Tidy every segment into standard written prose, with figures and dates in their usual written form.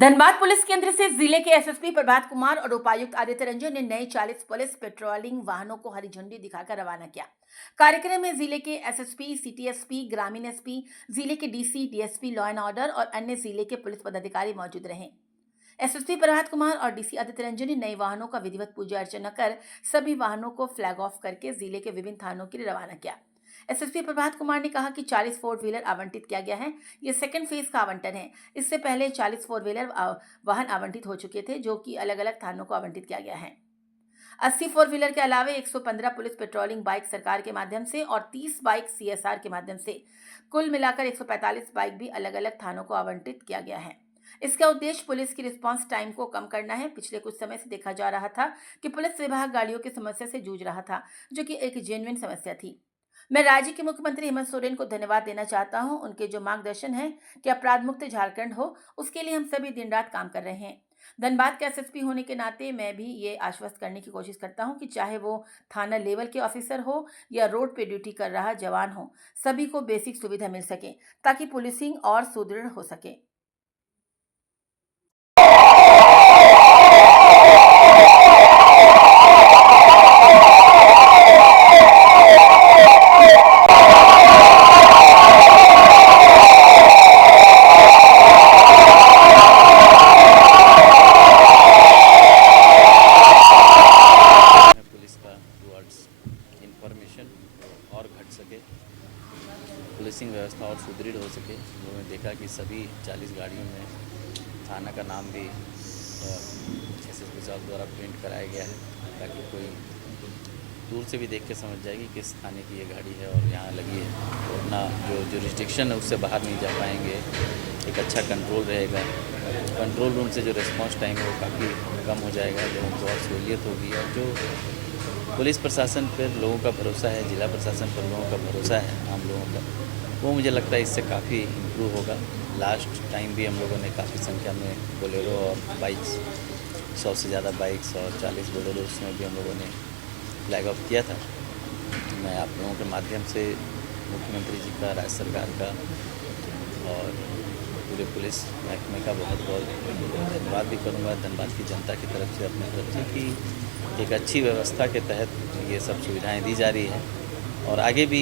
Dhanbad police केंद्र से जिले के एसएसपी प्रभात कुमार और उपायुक्त आदित्य रंजन ने नए 40 पुलिस पेट्रोलिंग वाहनों को हरी झंडी दिखाकर रवाना किया। कार्यक्रम में जिले के एसएसपी, सिटी ग्रामीण एसपी, जिले के DC, DSP law and order और अन्य जिले के पुलिस पदाधिकारी मौजूद रहे। एसएसपी प्रभात कुमार और डीसी आदित्य रंजन ने नए वाहनों का विधिवत पूजा अर्चना कर सभी वाहनों को फ्लैग ऑफ करके जिले के विभिन्न थानों के लिए रवाना किया। एसएसपी प्रभात कुमार ने कहा कि 40 फोर व्हीलर आवंटित किया गया है। ये सेकंड फेज का आवंटन है। इससे पहले 40 फोर व्हीलर वाहन आवंटित हो चुके थे, जो कि अलग अलग थानों को आवंटित किया गया है। 80 फोर व्हीलर के अलावा 115 पुलिस पेट्रोलिंग बाइक सरकार के माध्यम से और 30 बाइक सीएसआर के माध्यम से कुल मिलाकर 145 बाइक भी अलग अलग थानों को आवंटित किया गया है। इसका उद्देश्य पुलिस की रिस्पांस टाइम को कम करना है। पिछले कुछ समय से देखा जा रहा था कि पुलिस विभाग गाड़ियों की समस्या से जूझ रहा था, जो कि एक जेन्युइन समस्या थी। मैं राज्य के मुख्यमंत्री हेमंत सोरेन को धन्यवाद देना चाहता हूं। उनके जो मार्गदर्शन है कि अपराध मुक्त झारखंड हो, उसके लिए हम सभी दिन रात काम कर रहे हैं। धनबाद के एसएसपी होने के नाते मैं भी ये आश्वस्त करने की कोशिश करता हूं कि चाहे वो थाना लेवल के ऑफिसर हो या रोड पे ड्यूटी कर रहा जवान हो, सभी को बेसिक सुविधा मिल सके ताकि पुलिसिंग और सुदृढ़ हो सके। इंफॉर्मेशन और घट सके, पुलिसिंग व्यवस्था और सुदृढ़ हो सके। लोगों ने देखा कि सभी 40 गाड़ियों में थाना का नाम भी एसएसपी साहब द्वारा प्रिंट कराया गया है, ताकि कोई दूर से भी देख के समझ जाए कि किस थाने की ये गाड़ी है और यहाँ लगी है। तो अपना जो जुरिस्डिक्शन है उससे बाहर नहीं जा पाएंगे। एक अच्छा कंट्रोल रहेगा। कंट्रोल रूम से जो रिस्पॉन्स टाइम है वो काफ़ी कम हो जाएगा, लोगों को और सहूलियत होगी। और जो पुलिस प्रशासन पर लोगों का भरोसा है, जिला प्रशासन पर लोगों का भरोसा है, आम लोगों का, वो मुझे लगता है इससे काफ़ी इम्प्रूव होगा। लास्ट टाइम भी हम लोगों ने काफ़ी संख्या में बोलेरो और बाइक्स, 100 से ज़्यादा बाइक्स और 40 बोलेरो, उसमें भी हम लोगों ने फ्लैग ऑफ किया था। मैं आप लोगों के माध्यम से मुख्यमंत्री जी का, राज्य सरकार का और पूरे पुलिस महकमे का बहुत बहुत धन्यवाद भी करूँगा। धनबाद की जनता की तरफ से, अपनी तरफ से, कि एक अच्छी व्यवस्था के तहत ये सब सुविधाएं दी जा रही है और आगे भी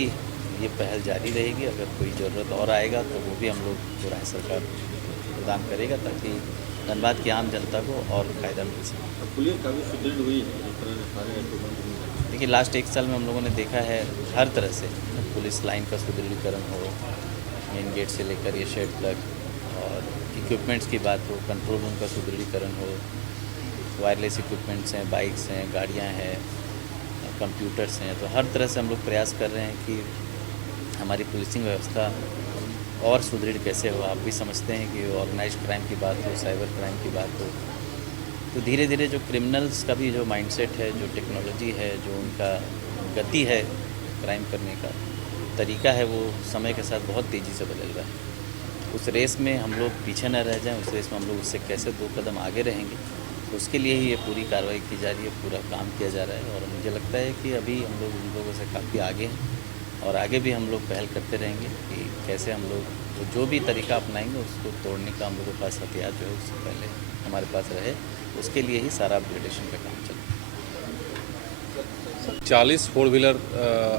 ये पहल जारी रहेगी। अगर कोई ज़रूरत और आएगा तो वो भी हम लोग जो राज्य सरकार प्रदान करेगा, ताकि धनबाद की आम जनता को और फ़ायदा मिल सके। पुलिस काफ़ी सुदृढ़ हुई है। देखिए, लास्ट 1 साल में हम लोगों ने देखा है हर तरह से पुलिस लाइन का सुदृढ़ीकरण हो, मेन गेट से लेकर ये शेड तक, और इक्विपमेंट्स की बात हो, कंट्रोल रूम का सुदृढ़ीकरण हो, वायरलेस इक्विपमेंट्स हैं, बाइक्स हैं, गाड़ियां हैं, कंप्यूटर्स हैं। तो हर तरह से हम लोग प्रयास कर रहे हैं कि हमारी पुलिसिंग व्यवस्था और सुदृढ़ कैसे हो। आप भी समझते हैं कि ऑर्गेनाइज्ड क्राइम की बात हो, साइबर क्राइम की बात हो, तो धीरे धीरे जो क्रिमिनल्स का भी जो माइंडसेट है, जो टेक्नोलॉजी है, जो उनका गति है क्राइम करने का तरीका है, वो समय के साथ बहुत तेज़ी से बदल रहा है। उस रेस में हम लोग पीछे न रह जाएं, उस रेस में हम लोग उससे कैसे 2 कदम आगे रहेंगे, तो उसके लिए ही ये पूरी कार्रवाई की जा रही है, पूरा काम किया जा रहा है। और मुझे लगता है कि अभी हम लोग उन लोगों से काफ़ी आगे हैं और आगे भी हम लोग पहल करते रहेंगे कि कैसे हम लोग जो भी तरीका अपनाएंगे उसको तोड़ने का हम लोगों के पास हथियार जो है उससे पहले हमारे पास रहे। उसके लिए ही सारा अपग्रेडेशन का काम चल रहा है। 40 फोर व्हीलर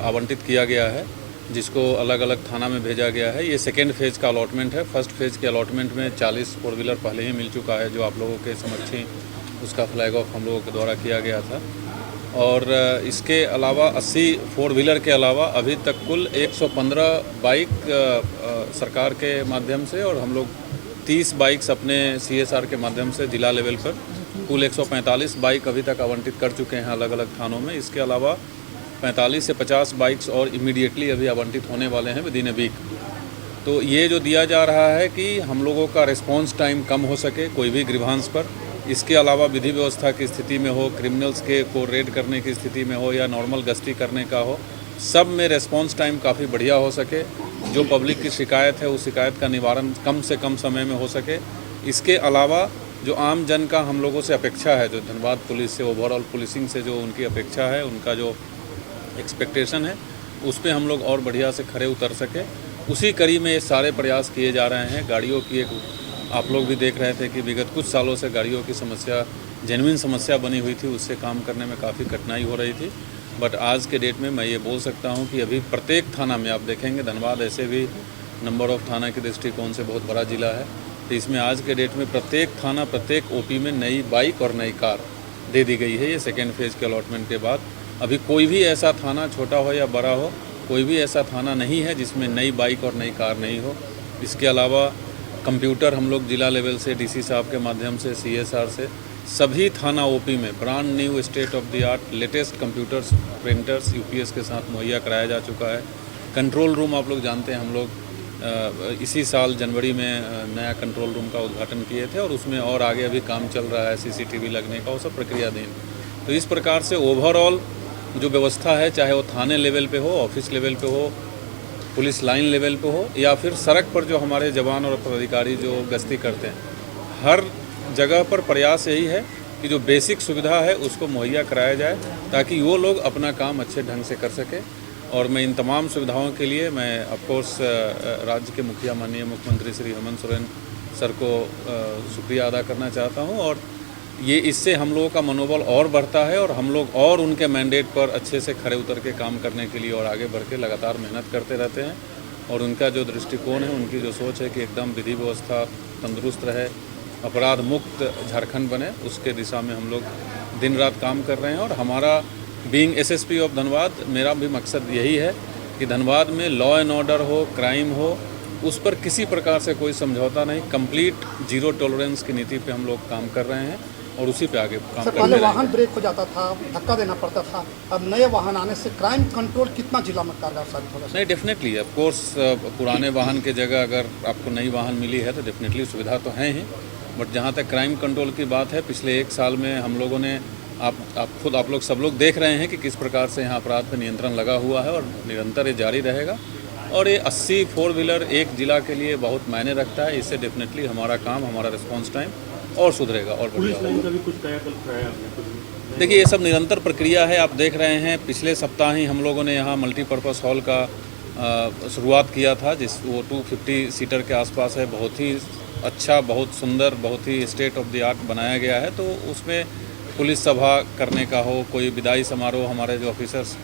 आवंटित किया गया है, जिसको अलग अलग थाना में भेजा गया है। ये सेकेंड फेज़ का अलॉटमेंट है। फर्स्ट फेज़ के अलॉटमेंट में 40 फोर व्हीलर पहले ही मिल चुका है, जो आप लोगों के समक्ष ही उसका फ्लैग ऑफ हम लोगों के द्वारा किया गया था। और इसके अलावा 80 फोर व्हीलर के अलावा अभी तक कुल 115 बाइक सरकार के माध्यम से और हम लोग 30 बाइक्स अपने सीएसआर के माध्यम से जिला लेवल पर कुल 145 बाइक अभी तक आवंटित कर चुके हैं अलग अलग थानों में। इसके अलावा 45 से 50 बाइक्स और इमीडिएटली अभी आवंटित होने वाले हैं विदिन ए वीक। तो ये जो दिया जा रहा है कि हम लोगों का रिस्पॉन्स टाइम कम हो सके कोई भी ग्रीवांस पर। इसके अलावा विधि व्यवस्था की स्थिति में हो, क्रिमिनल्स के को रेड करने की स्थिति में हो या नॉर्मल गश्ती करने का हो, सब में रिस्पॉन्स टाइम काफ़ी बढ़िया हो सके। जो पब्लिक की शिकायत है उस शिकायत का निवारण कम से कम समय में हो सके। इसके अलावा जो आम जन का हम लोगों से अपेक्षा है, जो धनबाद पुलिस से, ओवरऑल पुलिसिंग से जो उनकी अपेक्षा है, उनका जो एक्सपेक्टेशन है, उस पर हम लोग और बढ़िया से खरे उतर सके, उसी कड़ी में ये सारे प्रयास किए जा रहे हैं। गाड़ियों की एक आप लोग भी देख रहे थे कि विगत कुछ सालों से गाड़ियों की समस्या जेन्युइन समस्या बनी हुई थी, उससे काम करने में काफ़ी कठिनाई हो रही थी। बट आज के डेट में मैं ये बोल सकता हूँ कि अभी प्रत्येक थाना में आप देखेंगे, धनबाद ऐसे भी नंबर ऑफ थाना के दृष्टिकोण से बहुत बड़ा ज़िला है, तो इसमें आज के डेट में प्रत्येक थाना, प्रत्येक ओपी में नई बाइक और नई कार दे दी गई है। ये सेकेंड फेज़ के अलॉटमेंट के बाद अभी कोई भी ऐसा थाना, छोटा हो या बड़ा हो, कोई भी ऐसा थाना नहीं है जिसमें नई बाइक और नई कार नहीं हो। इसके अलावा कंप्यूटर हम लोग जिला लेवल से डीसी साहब के माध्यम से, CSR से सभी थाना ओपी में brand new state of the art latest computers, printers UPS के साथ मुहैया कराया जा चुका है। कंट्रोल रूम आप लोग जानते हैं, हम लोग इसी साल जनवरी में नया कंट्रोल रूम का उद्घाटन किए थे और उसमें और आगे अभी काम चल रहा है CCTV लगने का, वो सब प्रक्रियाधीन। तो इस प्रकार से ओवरऑल जो व्यवस्था है, चाहे वो थाने लेवल पे हो, ऑफिस लेवल पे हो, पुलिस लाइन लेवल पे हो या फिर सड़क पर जो हमारे जवान और पदाधिकारी जो गश्ती करते हैं, हर जगह पर प्रयास यही है कि जो बेसिक सुविधा है उसको मुहैया कराया जाए ताकि वो लोग अपना काम अच्छे ढंग से कर सकें। और मैं इन तमाम सुविधाओं के लिए मैं ऑफकोर्स राज्य के मुखिया माननीय मुख्यमंत्री श्री हेमंत सोरेन सर को शुक्रिया अदा करना चाहता हूँ। और ये इससे हम लोगों का मनोबल और बढ़ता है और हम लोग और उनके मैंडेट पर अच्छे से खड़े उतर के काम करने के लिए और आगे बढ़ के लगातार मेहनत करते रहते हैं। और उनका जो दृष्टिकोण है, उनकी जो सोच है कि एकदम विधि व्यवस्था तंदुरुस्त रहे, अपराध मुक्त झारखंड बने, उसके दिशा में हम लोग दिन रात काम कर रहे हैं। और हमारा बीइंग SSP ऑफ धनबाद, मेरा भी मकसद यही है कि धनबाद में लॉ एंड ऑर्डर हो, क्राइम हो, उस पर किसी प्रकार से कोई समझौता नहीं, कंप्लीट जीरो टॉलरेंस की नीति पे हम लोग काम कर रहे हैं और उसी पे आगे काम सर, करते पहले रहेंगे। वाहन ब्रेक हो जाता था, धक्का देना पड़ता था, अब नए वाहन आने से क्राइम कंट्रोल कितना जिला में कारगर साबित होगा? नहीं, डेफिनेटली ऑफ कोर्स पुराने वाहन के जगह अगर आपको नई वाहन मिली है तो डेफिनेटली सुविधा तो है ही। बट जहाँ तक क्राइम कंट्रोल की बात है, पिछले 1 साल में हम लोगों ने आप लोग सब लोग देख रहे हैं कि किस प्रकार से यहाँ अपराध पर नियंत्रण लगा हुआ है और निरंतर ये जारी रहेगा। और ये 80 4 व्हीलर एक जिला के लिए बहुत मायने रखता है। इससे डेफिनेटली हमारा काम, हमारा रिस्पॉन्स टाइम और सुधरेगा और बढ़िया होगा। देखिए, ये सब निरंतर प्रक्रिया है। आप देख रहे हैं, पिछले सप्ताह ही हम लोगों ने यहाँ मल्टीपर्पज़ हॉल का शुरुआत किया था, वो 250 सीटर के आसपास है। बहुत ही अच्छा, बहुत सुंदर, बहुत ही स्टेट ऑफ द आर्ट बनाया गया है। तो उसमें पुलिस सभा करने का हो, कोई विदाई समारोह, हमारे जो ऑफिसर्स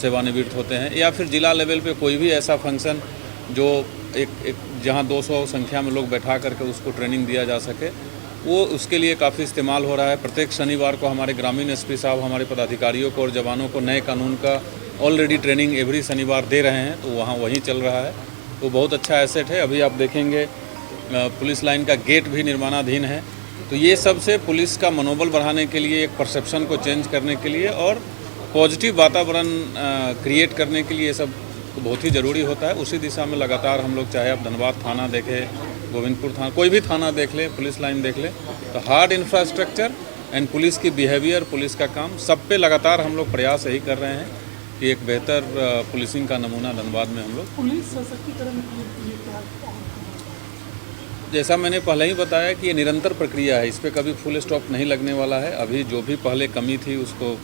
सेवानिवृत्त होते हैं, या फिर जिला लेवल पे कोई भी ऐसा फंक्शन जो एक जहां 200 संख्या में लोग बैठा करके उसको ट्रेनिंग दिया जा सके, वो उसके लिए काफ़ी इस्तेमाल हो रहा है। प्रत्येक शनिवार को हमारे ग्रामीण SP साहब हमारे पदाधिकारियों को और जवानों को नए कानून का ऑलरेडी ट्रेनिंग एवरी शनिवार दे रहे हैं, तो वहीं चल रहा है। तो बहुत अच्छा एसेट है। अभी आप देखेंगे पुलिस लाइन का गेट भी निर्माणाधीन है। तो ये सब से पुलिस का मनोबल बढ़ाने के लिए, एक परसेप्शन को चेंज करने के लिए और पॉजिटिव वातावरण क्रिएट करने के लिए ये सब बहुत ही ज़रूरी होता है। उसी दिशा में लगातार हम लोग, चाहे आप धनबाद थाना देखें, गोविंदपुर थाना, कोई भी थाना देख लें, पुलिस लाइन देख लें, तो हार्ड इंफ्रास्ट्रक्चर एंड पुलिस की बिहेवियर, पुलिस का काम, सब पे लगातार हम लोग प्रयास यही कर रहे हैं कि एक बेहतर पुलिसिंग का नमूना धनबाद में हम लोग। पुलिस सशक्तिकरण के लिए क्या? जैसा मैंने पहले ही बताया कि ये निरंतर प्रक्रिया है, इस पर कभी फुल स्टॉप नहीं लगने वाला है। अभी जो भी पहले कमी थी उसको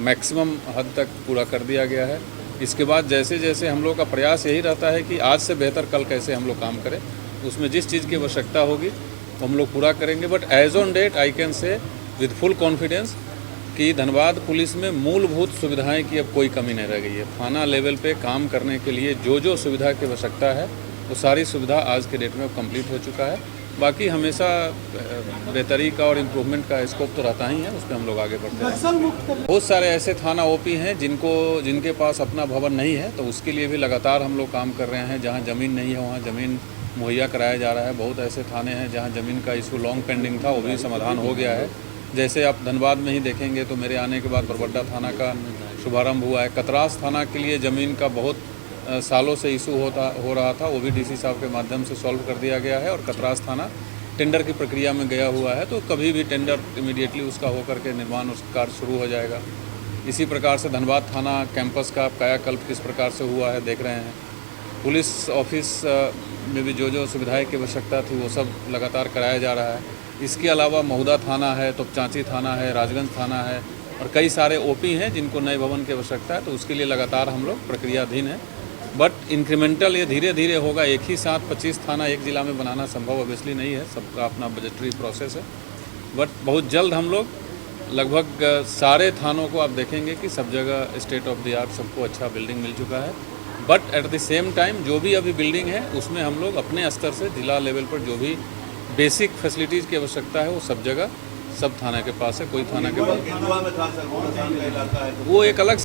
मैक्सिमम हद तक पूरा कर दिया गया है। इसके बाद जैसे जैसे हम लोग का प्रयास यही रहता है कि आज से बेहतर कल कैसे हम लोग काम करें, उसमें जिस चीज़ की आवश्यकता होगी वो हम लोग पूरा करेंगे। But as on date I can say with full confidence कि धनबाद पुलिस में मूलभूत सुविधाएं की अब कोई कमी नहीं रह गई है। थाना लेवल पे काम करने के लिए जो सुविधा की आवश्यकता है वो सारी सुविधा आज के डेट में कंप्लीट हो चुका है। बाकी हमेशा बेहतरी का और इम्प्रूवमेंट का स्कोप तो रहता ही है, उस पर हम लोग आगे बढ़ते हैं। बहुत सारे ऐसे थाना OP हैं जिनके पास अपना भवन नहीं है, तो उसके लिए भी लगातार हम लोग काम कर रहे हैं। जहाँ ज़मीन नहीं है वहाँ ज़मीन मुहैया कराया जा रहा है। बहुत ऐसे थाने हैं जहाँ ज़मीन का इशू लॉन्ग पेंडिंग था, वो भी समाधान हो गया है। जैसे आप धनबाद में ही देखेंगे तो मेरे आने के बाद बरबड्डा थाना का शुभारंभ हुआ है। कतरास थाना के लिए ज़मीन का बहुत सालों से इशू हो रहा था, वो भी DC साहब के माध्यम से सॉल्व कर दिया गया है और कतरास थाना टेंडर की प्रक्रिया में गया हुआ है। तो कभी भी टेंडर इमीडिएटली उसका होकर के निर्माण उस कार्य शुरू हो जाएगा। इसी प्रकार से धनबाद थाना कैंपस का कायाकल्प किस प्रकार से हुआ है देख रहे हैं। पुलिस ऑफिस में भी जो सुविधाएं की आवश्यकता थी वो सब लगातार कराया जा रहा है। इसके अलावा महुदा थाना है, तोपचांची थाना है, राजगंज थाना है और कई सारे OP हैं जिनको नए भवन की आवश्यकता है, तो उसके लिए लगातार हम लोग प्रक्रियाधीन हैं। बट इंक्रीमेंटल ये धीरे धीरे होगा। एक ही साथ 25 थाना एक ज़िला में बनाना संभव ऑब्वियसली नहीं है, सबका अपना बजटरी प्रोसेस है। बट बहुत जल्द हम लोग लगभग सारे थानों को आप देखेंगे कि सब जगह स्टेट ऑफ द आर्ट सबको अच्छा बिल्डिंग मिल चुका है। But at the same time जो भी अभी बिल्डिंग है उसमें हम लोग अपने स्तर से जिला लेवल पर जो भी बेसिक फैसिलिटीज़ की आवश्यकता है वो सब जगह सब थाना के पास है। कोई थाना के पास वो एक अलग